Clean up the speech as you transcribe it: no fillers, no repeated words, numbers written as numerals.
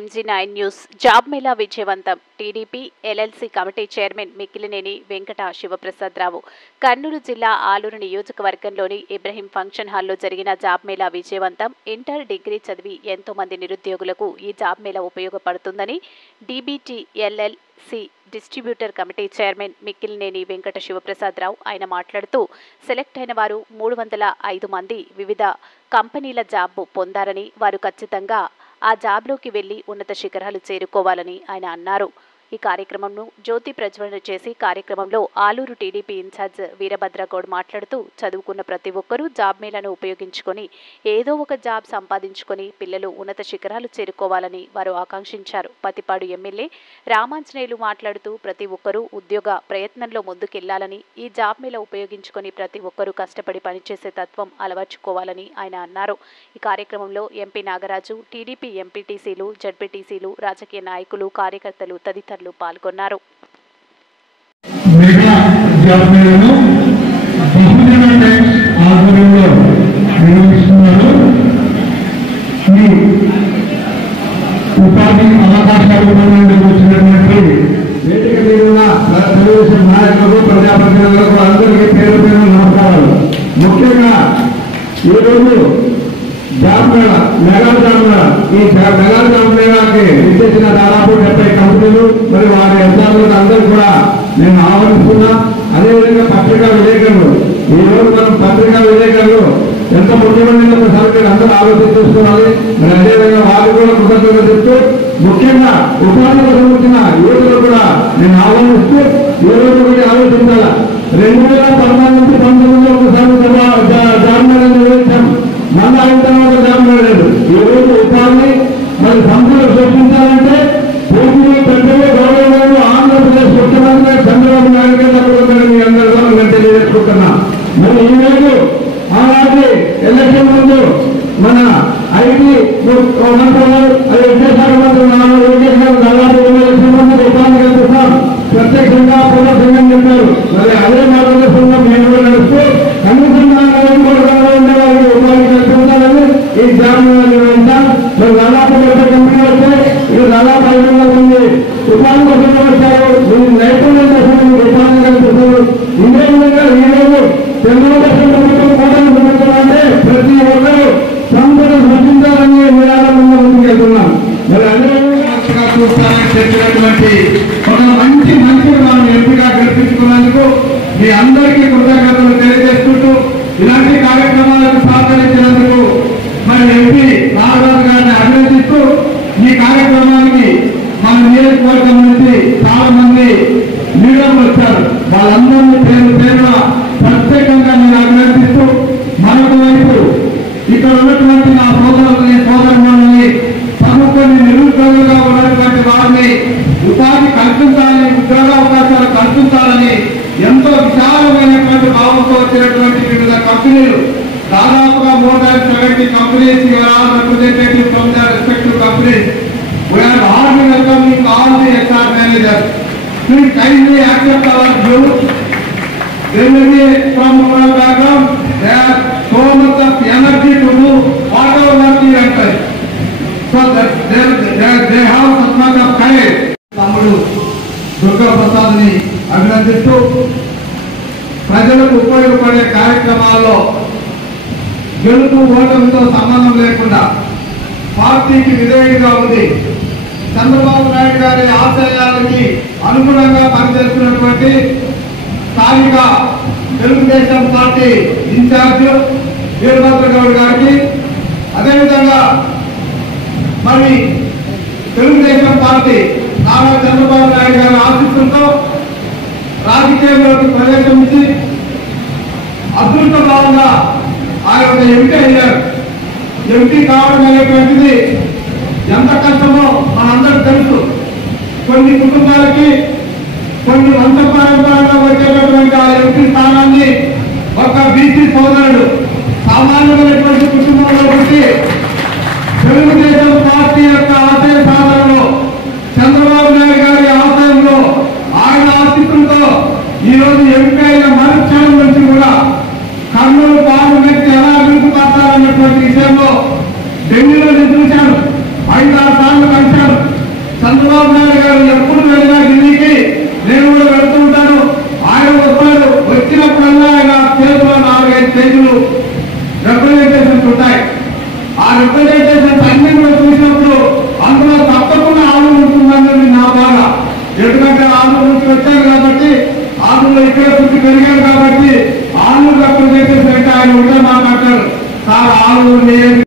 MG9 news. Job mela విజయవంతం. TDP LLC committee chairman Mikkilineni Venkata Sivaprasadarao. Kurnool జిల్లా ఆలూరు నియోజకవర్గంలోని ఇబ్రహీం ఫంక్షన్ హాల్లో జరిగిన జాబ్ మేళా విజయవంతం. ఇంటర్, డిగ్రీ చదివి ఎంతో మంది నిరుద్యోగులకు ఈ జాబ్ మేళా ఉపయోగపడుతుందని DBT LLC distributor committee chairman Mikkilineni Venkata Sivaprasadarao ఆయన మాట్లాడుతూ, సెలెక్ట్ అయిన వారు 305 మంది వివిధ కంపెనీల జాబ్ పొందారని, వారు ఖచ్చితంగా ఆ జాబ్లోకి వెళ్లి ఉన్నత శిఖరాలు చేరుకోవాలని ఆయన అన్నారు. ఈ కార్యక్రమంను జ్యోతి ప్రజ్వలన చేసి కార్యక్రమంలో ఆలూరు టీడీపీ ఇన్ఛార్జ్ వీరభద్రగౌడ్ మాట్లాడుతూ, చదువుకున్న ప్రతి ఒక్కరూ జాబ్ మేళాను ఉపయోగించుకొని ఏదో ఒక జాబ్ సంపాదించుకొని పిల్లలు ఉన్నత శిఖరాలు చేరుకోవాలని వారు ఆకాంక్షించారు. పతిపాడు ఎమ్మెల్యే రామాంజనేయులు మాట్లాడుతూ, ప్రతి ఒక్కరూ ఉద్యోగ ప్రయత్నంలో ముందుకెళ్లాలని, ఈ జాబ్ మేళా ఉపయోగించుకొని ప్రతి ఒక్కరూ కష్టపడి పనిచేసే తత్వం అలవర్చుకోవాలని ఆయన అన్నారు. ఈ కార్యక్రమంలో ఎంపీ నాగరాజు, టీడీపీ ఎంపీటీసీలు, జడ్పీటీసీలు, రాజకీయ నాయకులు, కార్యకర్తలు తదితరులు పాల్గొన్నారు. ఉపాధి అవకాశాలు వచ్చినటువంటి వేదిక మీద ఉన్న తెలుగుదేశం నాయకులకు, ప్రజాప్రతినిధులకు అందరికీ పేరు పేరు నమస్కారాలు. ముఖ్యంగా ఈరోజు job Mela, mega job Mela, ఈ మెగా జాబ్ మేళాకి విచ్చేసిన దాదాపు 70 కంపెనీలు మరి వారి యజమానులకు అందరూ కూడా నేను ఆహ్వానిస్తున్నా. అదేవిధంగా పత్రికా విలేకరులు, ఈ రోజు మనం పత్రికా విలేకరులు ఎంత ముఖ్యమైన ఒకసారి మీరు అందరూ ఆలోచన చేసుకోవాలి. మరి అదేవిధంగా వారు కూడా కృతజ్ఞతలు చెప్తూ, ముఖ్యంగా ఉపాధి కోసం వచ్చిన యువతులు కూడా నేను ఆహ్వానిస్తూ ఈ రోజు ఒకటి ఆలోచించాల. 2014 నుంచి 19లో ఒకసారి జాబ్ మేళా నిర్వహించాం. మళ్ళీ అయిన తర్వాత జాబ్ మేళా లేదు. ఈ రోజు ఉపాధి మరి సంస్థలు సృష్టించాలంటే పూర్తి పెద్దలు గౌరవం ఆంధ్రప్రదేశ్ ముఖ్యమంత్రి చంద్రబాబు నాయుడు గారు మీ అందరిలో నేను తెలియజేసుకుంటున్నా. మరి ఈ రోజు ఆనాటి ఎలక్షన్ ముందు మన ఐటీ మంత్రులు, అది విద్యాశాఖ మంత్రులు దాదాపు 20 లక్షల మంది ఉపాధి కల్పిస్తాం ప్రత్యక్షంగా ప్రదర్శనగా చెప్పారు. మరి అదే మార్గదర్శనంగా మేము కూడా నడుస్తూ కనీసం ఉండే వారికి ఉపాధి కల్పించాలని ఈ జాబ్ మేళా నిర్వహించాం. మరి దాదాపు 30 కంపెనీలు వస్తే ఇది దాదాపు 500 మంది ఉపాధి కోసం వచ్చారు. దీన్ని నైపుణ్యం కోసం ఉపాధి కల్పిస్తారు. ఇదే విధంగా ఈ రోజు తెలుగుదేశం ప్రభుత్వం కూటమి ప్రభుత్వం అంటే ప్రతి ఒక్కరూ సంపద సృష్టించాలని నిరాళంగా ముందుకెళ్తున్నాం. మరి అదేవిధంగా చూస్తానని చెప్పినటువంటి ఒక మంచి మనం ఎంపీగా గెలిపించుకున్నందుకు మీ అందరికీ కృతజ్ఞతలు తెలియజేసుకుంటూ, ఇలాంటి కార్యక్రమాలకు సహకరించినందుకు మరి ఎంపీ నాగరాజు గారిని అభినందిస్తూ, ఈ కార్యక్రమానికి మన నియోజకవర్గం నుంచి చాలా మంది లీడర్లు వచ్చారు. వాళ్ళందరినీ పేరున ప్రత్యేకంగా నేను అభినందిస్తూ, మరొక వైపు ఇక్కడ ఉన్నటువంటి నా సోదరులని, సోదరులని ప్రభుత్వాన్ని నిరుద్యోగులుగా ఉన్నటువంటి వారిని ఉపాధి కల్పించాలని, ఉద్యోగావకాశాలు కల్పించాలని ఎంతో విశాలమైనటువంటి భావంతో వచ్చినటువంటి వివిధ కంపెనీలు, దాదాపుగా more than 70 companies you are all representative from the respective companies. We are hardly welcoming all the HR managers. Please kindly accept our views. They may be from our background. They have so much of energy to do whatever work you enter. So that they have so much of courage. తమ్ముడు దుర్గా ప్రసాద్ని అభినందిస్తూ, ప్రజలకు ఉపయోగపడే కార్యక్రమాల్లో గెలుపు ఓటమితో సంబంధం లేకుండా పార్టీకి విధేయుడిగా ఉంది. చంద్రబాబు నాయుడు గారి ఆశయాలకి అనుగుణంగా పనిచేస్తున్నటువంటి స్థానిక తెలుగుదేశం పార్టీ ఇన్ఛార్జ్ వీరభద్రగౌడ్ గారికి, అదేవిధంగా మరి తెలుగుదేశం పార్టీ నారా చంద్రబాబు నాయుడు గారి ఆశీస్సులతో రాజకీయంలోకి ప్రవేశించి అదృష్టభావంగా ఆయన ఒక ఎంపీ అయ్యారు. ఎంపీ కావడం అనేటువంటిది ఎంత కష్టమో మనందరికీ తెలుసు. కొన్ని కుటుంబాలకి కొన్ని వంశపారంపరంగా వచ్చేటటువంటి ఆ ఎంపీ స్థానాన్ని ఒక బీసీ సోదరుడు సామాన్యమైనటువంటి కుటుంబంలో పుట్టి తెలుగుదేశం పార్టీ యొక్క ఆశయ సాధనలో, చంద్రబాబు నాయుడు గారి ఆశయంలో, ఆయన ఆశీస్సులతో ఈరోజు ఎంపీ అయిన మరుక్షణం నుంచి కూడా కర్నూలు పార్లమెంట్ ఎలా అభివృద్ధి పడతారన్నటువంటి విషయంలో ఢిల్లీలో నేను చూశాను. 5-6 సార్లు కలిశాను. పేజీలు రిప్రజెంటేషన్స్ ఉంటాయి. ఆ రిప్రజెంటేషన్స్ అన్ని కూడా చూసినప్పుడు అందులో తప్పకుండా ఆలూరు ఉంటుందన్నది నా బాధ. ఎందుకంటే ఆలూరు నుంచి వచ్చాను కాబట్టి, ఆలూరులో ఇక్కడ పుట్టి పెరిగాను కాబట్టి ఆలూరు రిప్రజెంటేషన్ అంటే ఆయన ఉంటే మాట్లాడతారు సార్ ఆలూరు